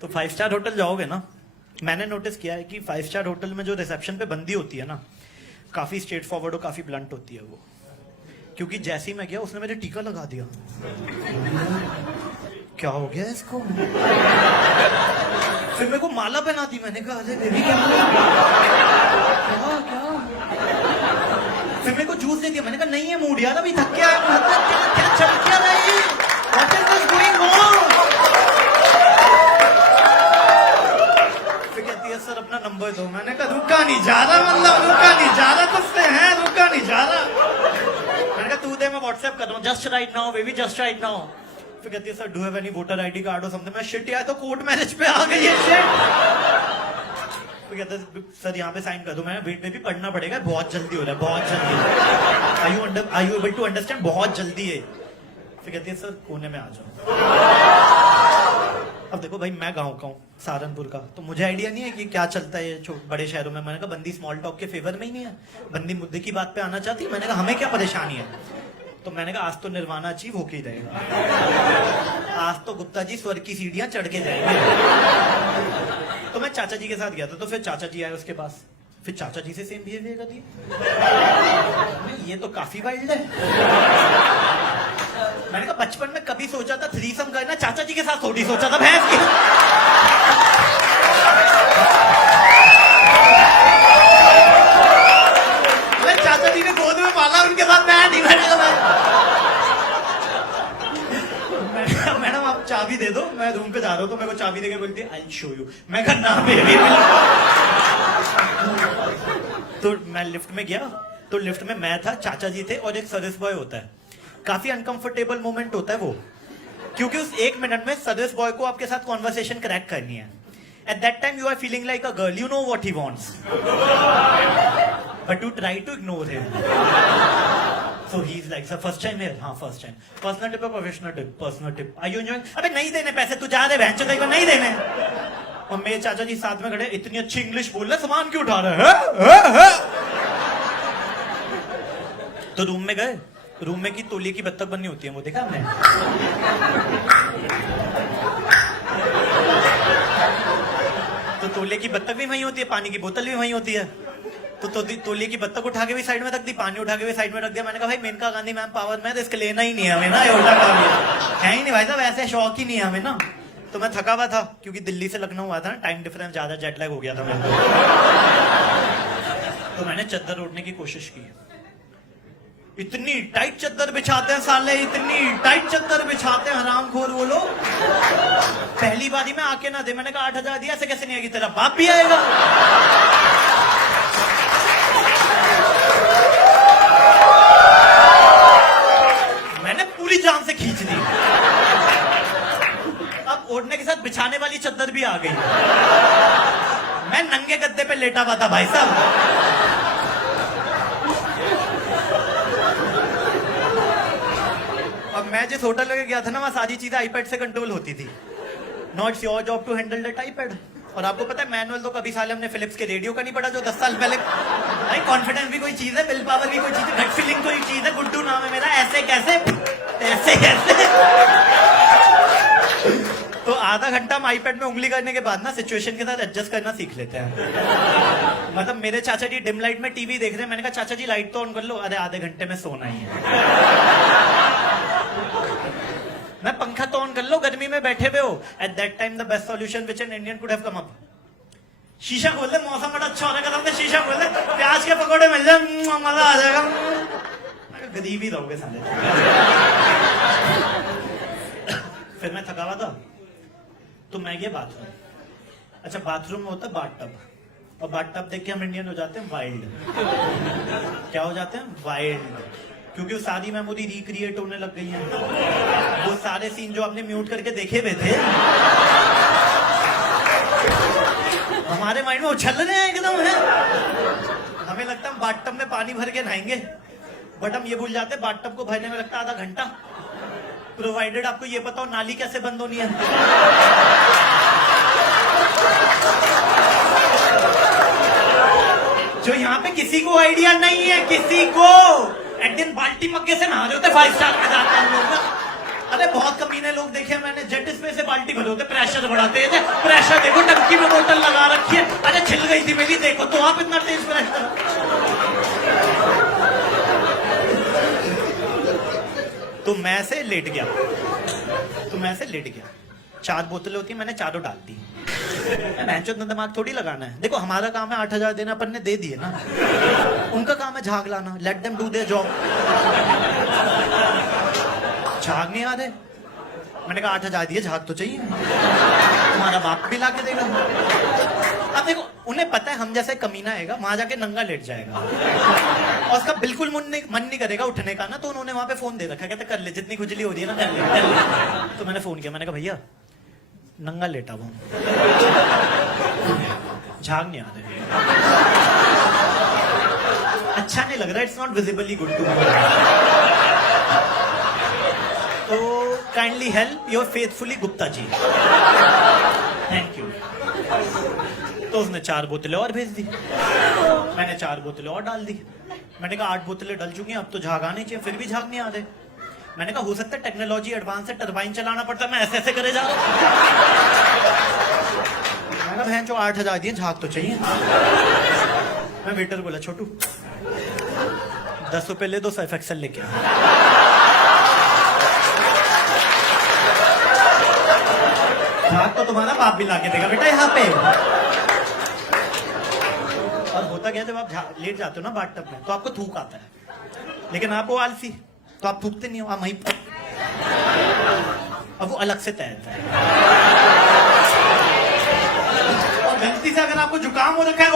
तो 5 star hotel जाओगे ना, मैंने नोटिस किया है कि 5 स्टार होटल में जो रिसेप्शन पे बंदी होती है ना, काफी स्ट्रेट फॉरवर्ड और काफी ब्लंट होती है वो। क्योंकि जैसे ही मैं गया उसने मेरे टीका लगा दिया। क्या हो गया इसको? फिर मेरे को माला पहना दी। मैंने कहा अरे बेबी क्या क्या? फिर मेरे को जूस दे दिया। मैंने कहा नहीं है मूड यार, अभी थक गया है। क्या चल क्या रहा है? What is this going on? फिर कहती है सर अपना नंबर दो। मैंने कहा रुका नहीं जा रहा, मतलब रुका नहीं जा रहा, तुझसे है रुका नहीं जा रहा। मैंने कहा तू दे, मैं व्हाट्सएप कर रहा हूँ, just right now baby, just right now. फिर कहती है sir do have any voter ID card और समथिंग। मैं शिट यार तो कोर्ट मैरिज पे आ गई है शिट। तो कहते हैं सर यहाँ पे साइन कर दो। मैं वेट में भी पढ़ना पड़ेगा, बहुत जल्दी हो रहा है, बहुत जल्दी। Are you able to understand? बहुत जल्दी है। फिर कहती है सर कोने में आ जाओ। अब देखो भाई मैं गांव का हूँ, सहारनपुर का, तो मुझे आइडिया नहीं है कि क्या चलता है बड़े शहरों में। मैंने कहा बंदी स्मॉल टॉक के फेवर में ही नहीं है, बंदी मुद्दे की बात पे आना चाहती है। मैंने कहा हमें क्या परेशानी है? तो मैंने कहा आज तो निर्वाणा अचीव होके ही रहेगा, आज तो गुप्ता जी स्वर्ग की सीढ़ियां चढ़ के जाएंगे। तो मैं चाचा जी के साथ गया था, तो फिर चाचा जी आए उसके पास। फिर चाचा जी से सेम बिहेवियर कर दिया। ये तो काफी वाइल्ड है। मैंने कहा बचपन में कभी सोचा था थ्रीसम करना, चाचा जी के साथ थोड़ी सोचा था भैंस की। चाचा जी ने गोद में पाला, उनके साथ मैं नहीं बैठेगा। मैडम आप चाबी दे दो, मैं रूम पे जा रहा हूँ। तो मेरे को चाबी देके बोलती है आई शो यू। मैं कहा ना बेबी। तो मैं लिफ्ट में गया, तो लिफ्ट में मैं था, चाचा जी थे और एक सर्विस बॉय होता है। काफी अनकंफर्टेबल मोमेंट होता है वो, क्योंकि उस 1 मिनट में सर्विस बॉय को आपके साथ कॉन्वर्सेशन क्रैक करनी है। At that time you are feeling like a girl, you know what he wants, but you try to ignore him. So he's like, sir, first time here? हाँ, first time. Personal tip or professional tip? Personal tip. Are you enjoying? अबे नहीं देने पैसे, तू जा रहे बहन चोद, नहीं देने। और मेरे चाचा जी साथ में खड़े, इतनी अच्छी इंग्लिश बोल रहे, सामान क्यों उठा रहे हैं? तो रूम में गए, रूम में की तौलिए की बत्तख बननी होती है, वो देखा हमने। तो तौलिए की बत्तख भी वही होती है, पानी की बोतल भी वही होती है। तो तौलिए की बत्तख उठा के भी साइड में रख दी, पानी उठा के भी साइड में रख दिया। मैंने कहा भाई मेनका गांधी मैम पावर में रिस्क लेना ही नहीं है हमें ना, ये उल्टा काम है ही नहीं भाई साहब, ऐसे शौक ही नहीं है हमें ना। तो मैं थका हुआ था, क्योंकि दिल्ली से लखनऊ हुआ था ना, टाइम डिफरेंस ज्यादा, जेट लैग हो गया था मेरे को। तो मैंने चद्दर ओढ़ने की कोशिश की। इतनी टाइट चद्दर बिछाते हैं साले, इतनी टाइट चद्दर बिछाते हैं हरामखोर वो लोग। पहली बारी में आके ना दे। मैंने कहा 8,000 दिया, ऐसे कैसे नहीं आएगी, तेरा बाप भी आएगा। मैंने पूरी जान से खींच दी। अब ओढ़ने के साथ बिछाने वाली चद्दर भी आ गई। मैं नंगे गद्दे पे लेटा हुआ था भाई साहब। अब मैं जिस होटल में गया था ना, वहां सारी चीजें आईपैड से कंट्रोल होती थी। Not your job to handle that iPad. और आपको पता है मैनुअल तो कभी साले हमने फिलिप्स के रेडियो का नहीं पढ़ा जो 10 साल पहले। भाई कॉन्फिडेंस भी कोई चीज है, विल पावर भी कोई चीज है, गट फीलिंग कोई चीज है। गुड्डू नाम है मेरा, ऐसे कैसे ऐसे कैसे। तो आधा घंटा हम आईपैड में उंगली करने के बाद ना सिचुएशन के साथ एडजस्ट करना सीख लेते हैं। मतलब मेरे चाचा जी डिम लाइट में टीवी देख रहे हैं, मैंने कहा चाचा जी लाइट तो ऑन कर लो। अरे आधे घंटे में सोना ही है। मैं पंखा तो ऑन कर लो, गर्मी में बैठे हुए हो। Eight that time the best solution which an Indian could have come up, शीशा खोल दे, मौसम बड़ा अच्छा हो रहा है, कसम से शीशा खोल दे, प्याज के पकौड़े मिल जाए, मजा आ जाएगा। गरीब ही रहोगे साले। फिर मैं थका हुआ था, तो मैं गया बाथरूम। अच्छा बाथरूम में होता है बाथटब, और बाथटब देख के हम इंडियन हो जाते हैं वाइल्ड। क्या हो जाते हैं? वाइल्ड। क्योंकि वो सारी मेमोरी रिक्रिएट होने लग गई है। वो सारे सीन जो आपने म्यूट करके देखे हुए थे हमारे माइंड में उछल रहे हैं एकदम है। हमें लगता है हम बाथटब में पानी भर के नहाएंगे, बट हम ये भूल जाते हैं बाथटब को भरने में लगता है आधा घंटा, प्रोवाइडेड आपको ये पता हो नाली कैसे बंद होनी है। जो यहाँ पे किसी को आइडिया नहीं है, किसी को। एक दिन बाल्टी मग्गे से नहा रहे होते 5 स्टार में जाते हैं लोग। अरे बहुत कमीने लोग देखे मैंने, जेट स्प्रे से बाल्टी भरे होते, प्रेशर बढ़ाते थे, प्रेशर देखो टंकी में बोतल लगा रखी है, अरे छिल गई थी मेरी, देखो तो आप इतना तेज प्रेशर। तो मैं से लेट गया, चार बोतलें होती है, मैंने चारों डाल दी। मैं इतना दिमाग थोड़ी लगाना है, देखो हमारा काम है 8,000 देना, अपन ने दे दिए ना, उनका काम है झाग लाना, let them do their job. झाग नहीं आ रहे, मैंने कहा 8,000 दिए, झाग तो चाहिए, तुम्हारा बाप भी ला के देगा। अब देखो उन्हें पता है हम जैसे कमीना आएगा वहां जाके नंगा लेट जाएगा और उसका बिल्कुल मन नहीं करेगा उठने का ना, तो उन्होंने वहां पे फोन दे रखा, कहते कर ले, जितनी खुजली हो रही है ना कर ले। तो मैंने फोन किया, मैंने कहा भैया नंगा लेटा वो, झाग नहीं आ रहे, अच्छा नहीं लग रहा, it's not visibly good to me, तो kindly help your faithfully Gupta ji, thank you. तो उसने 4 बोतलें और भेज दी, मैंने 4 बोतलें और डाल दी, मैंने कहा 8 बोतलें डल चुकी हैं, अब तो झाग आने चाहिए, फिर भी झाग नहीं आ रहे। मैंने कहा हो सकता है टेक्नोलॉजी एडवांस है, टरबाइन चलाना पड़ता, मैं ऐसे करे जा रहा हूं। मैंने कहा बहन जो 8,000 दिए, झाग तो चाहिए। मैं वेटर बोला छोटू 10 रुपए ले दो, सर्फ एक्सेल लेके आ। झाग तो तुम्हारा बाप भी ला के देगा बेटा यहाँ पे। और होता क्या, जब आप लेट जाते हो ना बाथ टब में, तो आपको थूक आता है, लेकिन आप वो आलसी, तो आप थूकते नहीं हो, आप वहीं, अब वो अलग से तैरता है। और गलती से अगर आपको जुकाम हो रखा है, ओ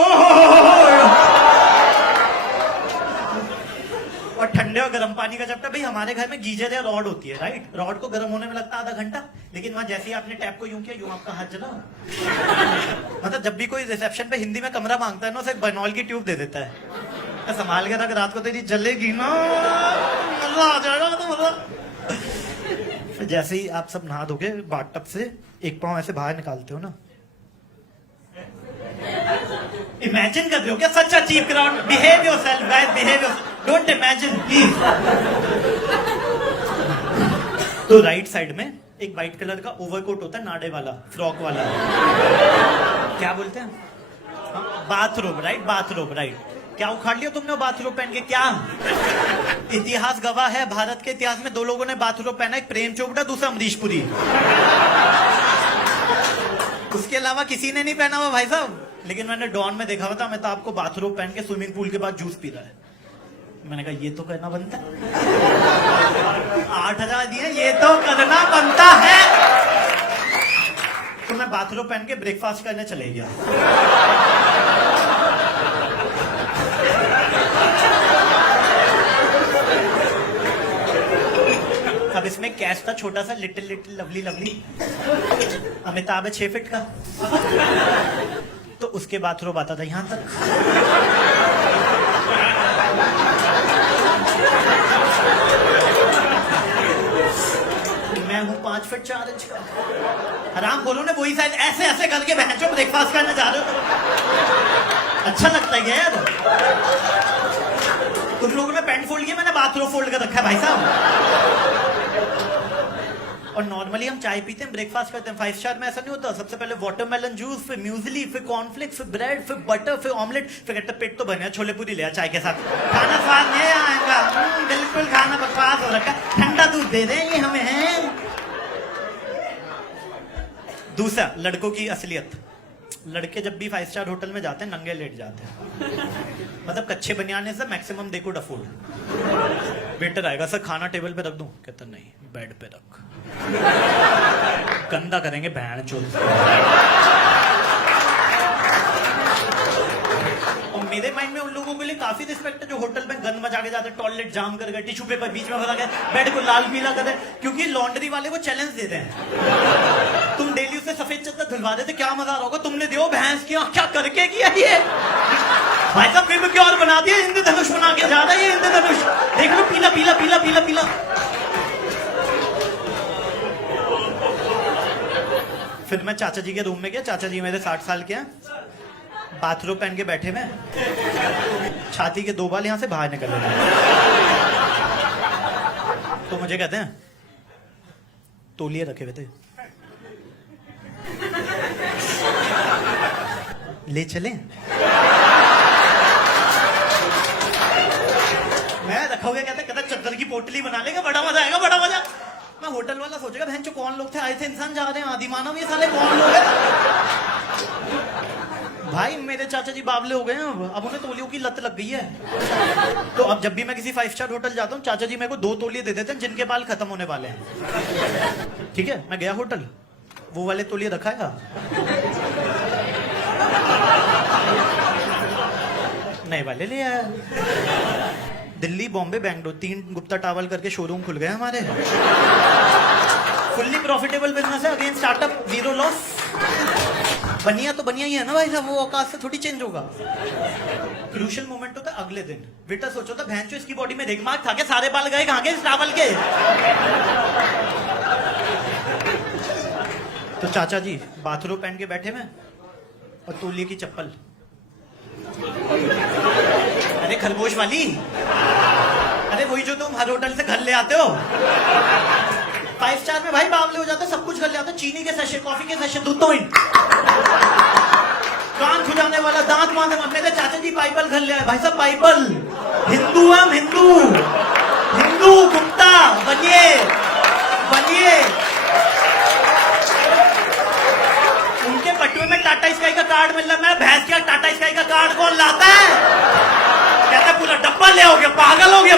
और ठंडे और गर्म पानी का चपटा, भाई हमारे घर में गीजर या रॉड होती है, राइट, रॉड को गर्म होने में लगता है आधा घंटा, लेकिन वहां जैसे ही आपने टैप को यूं किया, यूं आपका हाथ जला। मतलब जब भी कोई रिसेप्शन पे हिंदी में कमरा मांगता है ना, उसे बनॉल की ट्यूब दे देता है, संभाल के रख, रात को तेरी जलेगी ना, मजा आ जाएगा तो मजा। फिर जैसे ही आप सब नहा धोके बाथ टब से एक पांव ऐसे बाहर निकालते हो ना, इमेजिन कर रहे हो क्या such achieve crowd, behave yourself guys, behave yourself, don't imagine please. तो राइट साइड में एक व्हाइट कलर का ओवरकोट होता है, नाड़े वाला, फ्रॉक वाला, क्या बोलते हैं, बाथरोब, राइट, बाथरोब, राइट। क्या उखाड़ लिया तुमने वो बाथरोब पहन के, क्या इतिहास गवाह है, भारत के इतिहास में 2 लोगों ने बाथरोब पहना, एक प्रेम चोपड़ा, दूसरा अमरीश पुरी, उसके अलावा किसी ने नहीं पहना हुआ भाई साहब। लेकिन मैंने डॉन में देखा हुआ था, मैं तो आपको बाथरोब पहन के स्विमिंग पूल के बाद जूस पी रहा है, मैंने कहा ये तो करना बनता है, 8,000 दिए, ये तो करना बनता है। तो मैं बाथरोब पहन के ब्रेकफास्ट करने चले गया। अब इसमें कैश था छोटा सा, little little lovely lovely, Amitabh है 6 फीट का, तो उसके बाथरूम आता था यहां तक। मैं हूं 5 फीट 4 इंच का, आराम बोलो ने, वही शायद ऐसे ऐसे करके बहनचोद ब्रेकफास्ट करने जा रहे हो, अच्छा लगता है क्या यार? कुछ लोगों ने पैंट फोल्ड किया, मैंने बाथरूम फोल्ड कर रखा है भाई साहब। और नॉर्मली हम चाय पीते हैं, ब्रेकफास्ट करते हैं, 5 स्टार में ऐसा नहीं होता, सबसे पहले वाटरमेलन जूस, फिर म्यूजली, फिर कॉर्नफ्लेक्स, फिर ब्रेड, फिर बटर, फिर ऑमलेट, फिर कहते पेट तो भरना, छोले पूरी ले चाय के साथ, खाना स्वाद नहीं आएगा, बिल्कुल खाना बकवास हो रखा, ठंडा दूध दे दें ये हमें है। दूसरा, लड़कों की असलियत, लड़के जब भी 5 स्टार होटल में जाते हैं नंगे लेट जाते हैं, मतलब कच्चे बनियाने से maximum they could afford. Waiter आएगा, सर खाना टेबल पे रख दूं, कहता नहीं बेड पे रख, गंदा करेंगे बहन चोद। और मेरे माइंड में उन लोगों के लिए काफी रिस्पेक्ट है जो होटल में गंद मचा के जाते, टॉयलेट जाम कर गए, टिश्यू पेपर बीच में फंसा गया, बेड को लाल पीला कर दे, क्योंकि लॉन्ड्री वाले को चैलेंज देते हैं, तुम डेली उससे सफेद चद्दर धुलवा देते, क्या मजा होगा, तुमने दियो भैंस की क्या करके किया ये भाई साहब, फिर क्या और बना दिया, इंद्रधनुष बना के जा रहा है ये इंद्रधनुष, देख लो पीला पीला पीला पीला पीला। फिर मैं चाचा जी के रूम में गया, चाचा जी मेरे 60 साल के हैं, बाथरूम पहन के बैठे में, छाती के 2 बाल यहां से बाहर निकल रहे हैं, तो मुझे कहते हैं तौलिए रखे हुए थे, ले चले। मैं रखा हुआ कहता चद्दर की पोटली बना लेगा, बड़ा मजा आएगा, बड़ा मजा। मैं होटल वाला सोचेगा बहन जो कौन लोग थे, आए थे इंसान, जा रहे हैं आदि मानव, ये साले कौन लोग हैं। भाई मेरे चाचा जी बावले हो गए हैं, अब उन्हें तौलियों की लत लग गई है। तो अब जब भी मैं किसी 5 स्टार होटल जाता हूँ, चाचा जी मेरे को 2 तौलिए दे देते हैं जिनके बाल खत्म होने वाले हैं। ठीक है, मैं गया होटल, वो वाले तौलिए रखाया, नए वाले ले आया। दिल्ली, बॉम्बे, बैंगलोर 3 गुप्ता टावल करके शोरूम खुल गए हमारे। फुल्ली प्रॉफिटेबल बिजनेस है, अगेन स्टार्टअप, जीरो लॉस। बनिया तो बनिया ही है ना भाई साहब, वो औकात से थोड़ी चेंज होगा। क्रूशियल मोमेंट होता है अगले दिन, बेटा सोचो था भैंस इसकी बॉडी में रेगमार्क था के सारे बाल गए कहां के, इस टावल के। तो चाचा जी बाथरूम पहन के बैठे में और तौलिए की चप्पल, अरे खरगोश वाली, अरे वही जो तुम हर होटल से घर ले आते हो। 5 स्टार में भाई बावले हो जाते, सब कुछ कर ले आते, चीनी के सैशे, कॉफी के सैशे, दूध तो कान खुजाने वाला, दांत मारने वाला। मेरे चाचा जी बाइबल घर ले आए, भाई साहब बाइबल, हिंदू हम हिंदू, हिंदू गुप्ता बनिए बनिए। उनके पटुए में टाटा स्काई का कार्ड मिल रहा है, मैं भैंस क्या टाटा स्काई का कार्ड कौन लाता है। कहता पूरा डब्बा ले आओगे, पागल हो गया।